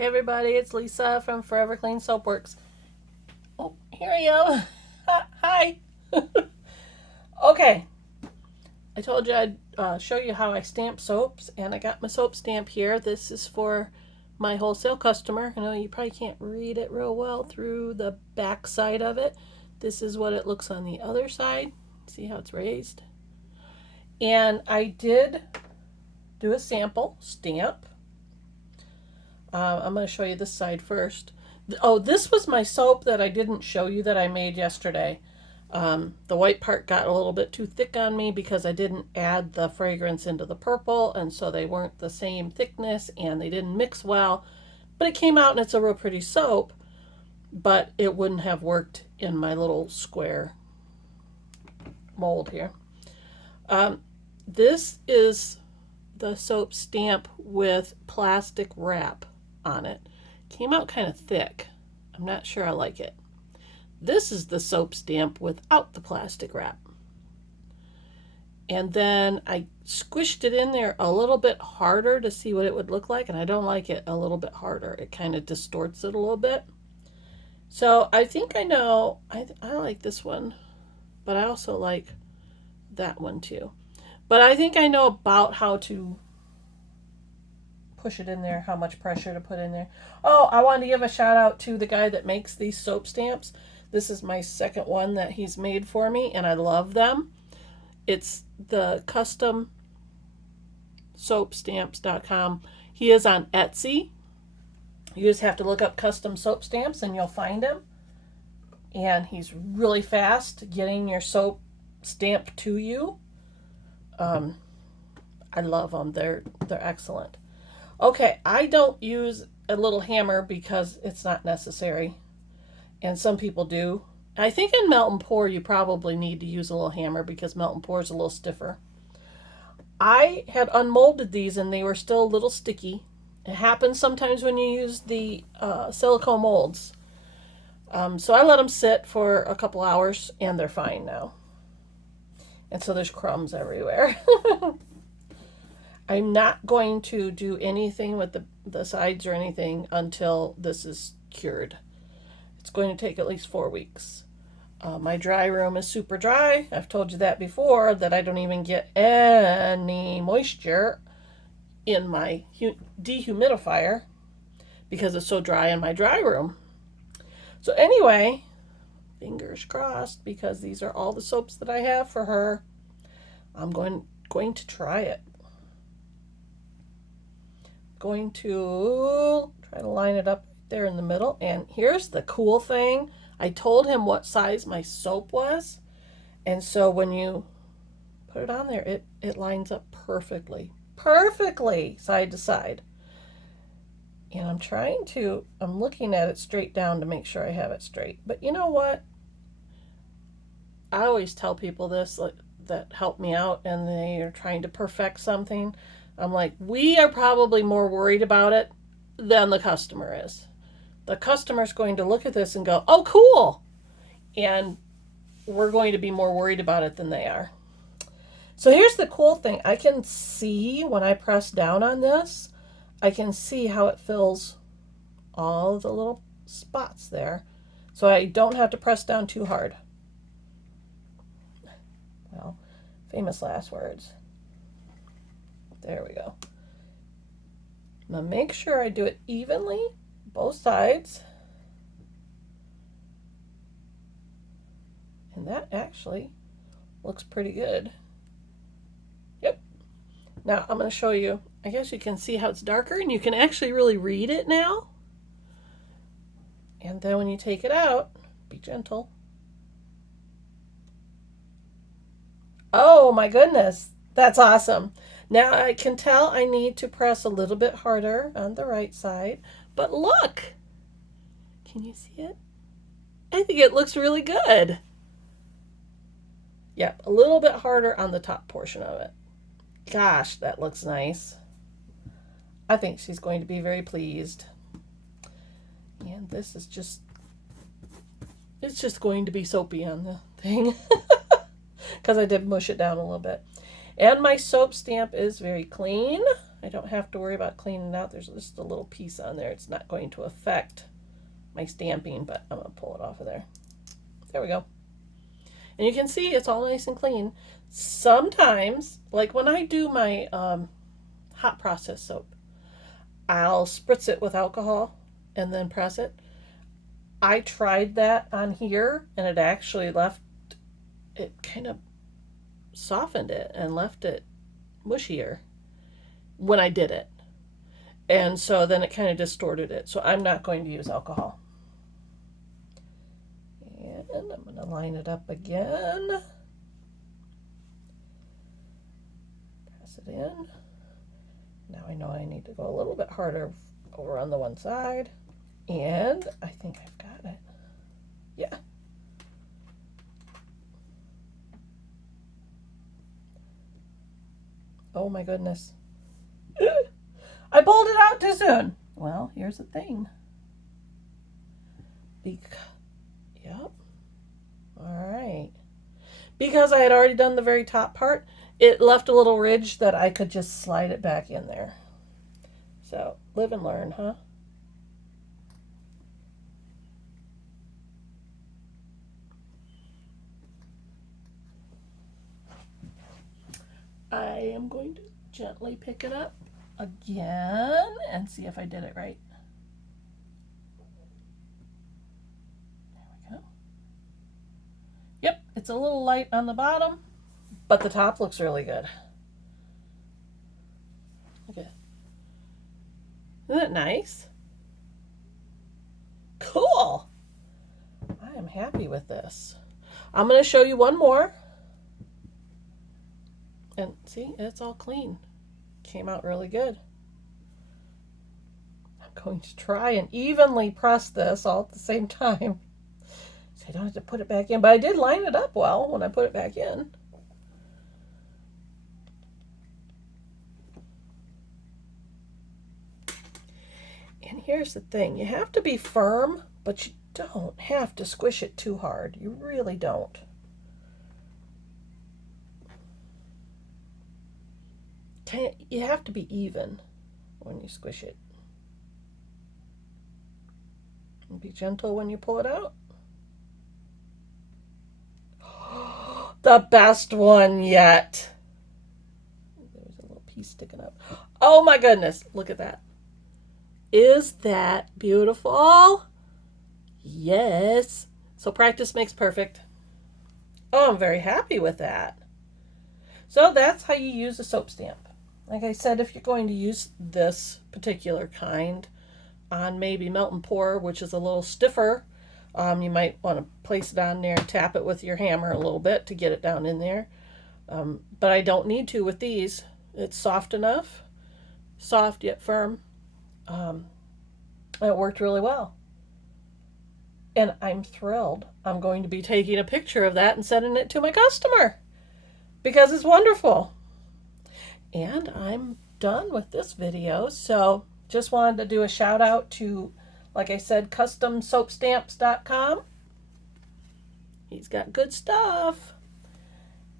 Hey everybody, it's Lisa from Forever Clean Soapworks. Oh, here I am. Hi. Okay, I told you I'd show you how I stamp soaps, and I got my soap stamp here. This is for my wholesale customer. I know you probably can't read it real well through the back side of it. This is what it looks on the other side. See how it's raised? And I did do a sample stamp. I'm going to show you this side first. Oh, this was my soap that I didn't show you that I made yesterday. The white part got a little bit too thick on me because I didn't add the fragrance into the purple, and so they weren't the same thickness and they didn't mix well. But it came out and it's a real pretty soap, but it wouldn't have worked in my little square mold here. This is the soap stamp with plastic wrap on it. Came out kind of thick. I'm not sure I like it. This is the soap stamp without the plastic wrap. And then I squished it in there a little bit harder to see what it would look like, and I don't like it a little bit harder. It kind of distorts it a little bit. So I think I know, I like this one, but I also like that one too. But I think I know about how to push it in there, how much pressure to put in there. Oh, I wanted to give a shout out to the guy that makes these soap stamps. This is my second one that he's made for me, and I love them. It's the custom soapstamps.com. He is on Etsy. You just have to look up custom soap stamps and you'll find him. And he's really fast getting your soap stamped to you. I love them. They're excellent. Okay, I don't use a little hammer because it's not necessary. And some people do. I think in melt and pour you probably need to use a little hammer because melt and pour is a little stiffer. I had unmolded these and they were still a little sticky. It happens sometimes when you use the silicone molds. So I let them sit for a couple hours and they're fine now. And so there's crumbs everywhere. I'm not going to do anything with the sides or anything until this is cured. It's going to take at least 4 weeks. My dry room is super dry. I've told you that before, that I don't even get any moisture in my dehumidifier because it's so dry in my dry room. So anyway, fingers crossed, because these are all the soaps that I have for her. I'm going to try it. Going to try to line it up there in the middle. And here's the cool thing. I told him what size my soap was. And so when you put it on there, it lines up perfectly. Perfectly side to side. And I'm looking at it straight down to make sure I have it straight. But you know what? I always tell people this that help me out and they are trying to perfect something. I'm like, we are probably more worried about it than the customer is. The customer's going to look at this and go, oh, cool. And we're going to be more worried about it than they are. So here's the cool thing. I can see when I press down on this, I can see how it fills all the little spots there. So I don't have to press down too hard. Well, famous last words. There we go. Now make sure I do it evenly, both sides. And that actually looks pretty good. Yep. Now I'm going to show you, I guess you can see how it's darker and you can actually really read it now. And then when you take it out, be gentle. Oh my goodness, that's awesome. Now I can tell I need to press a little bit harder on the right side, but look, can you see it? I think it looks really good. Yep, a little bit harder on the top portion of it. Gosh, that looks nice. I think she's going to be very pleased. And this is it's just going to be soapy on the thing because I did mush it down a little bit. And my soap stamp is very clean. I don't have to worry about cleaning it out. There's just a little piece on there. It's not going to affect my stamping, but I'm going to pull it off of there. There we go. And you can see it's all nice and clean. Sometimes, like when I do my hot process soap, I'll spritz it with alcohol and then press it. I tried that on here and it actually left it, kind of softened it and left it mushier when I did it. And so then it kind of distorted it. So I'm not going to use alcohol. And I'm going to line it up again. Press it in. Now I know I need to go a little bit harder over on the one side. And I think I've got it. Yeah. Oh my goodness. I pulled it out too soon. Well, here's the thing. Yep. All right. Because I had already done the very top part, it left a little ridge that I could just slide it back in there. So, live and learn, huh? I am going to gently pick it up again and see if I did it right. There we go. Yep, it's a little light on the bottom, but the top looks really good. Okay. Isn't it nice? Cool. I am happy with this. I'm going to show you one more. And see, it's all clean. Came out really good. I'm going to try and evenly press this all at the same time, so I don't have to put it back in. But I did line it up well when I put it back in. And here's the thing. You have to be firm, but you don't have to squish it too hard. You really don't. You have to be even when you squish it. And be gentle when you pull it out. The best one yet. There's a little piece sticking up. Oh my goodness, look at that. Is that beautiful? Yes. So practice makes perfect. Oh, I'm very happy with that. So that's how you use a soap stamp. Like I said, if you're going to use this particular kind on maybe melt and pour, which is a little stiffer, you might want to place it on there and tap it with your hammer a little bit to get it down in there. But I don't need to with these. It's soft enough, soft yet firm. It worked really well. And I'm thrilled. I'm going to be taking a picture of that and sending it to my customer because it's wonderful. And I'm done with this video. So just wanted to do a shout out to, like I said, customsoapstamps.com. He's got good stuff.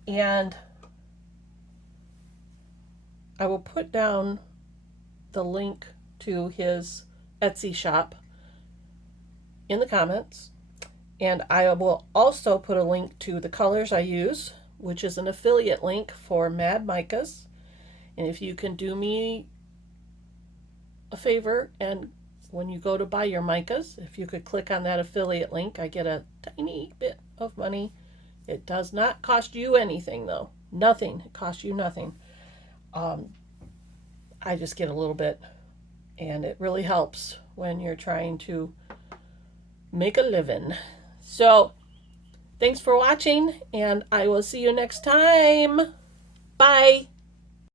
And I will put down the link to his Etsy shop in the comments. And I will also put a link to the colors I use, which is an affiliate link for Mad Micas. And if you can do me a favor, and when you go to buy your micas, if you could click on that affiliate link, I get a tiny bit of money. It does not cost you anything, though. Nothing. It costs you nothing. I just get a little bit, and it really helps when you're trying to make a living. So, thanks for watching, and I will see you next time. Bye.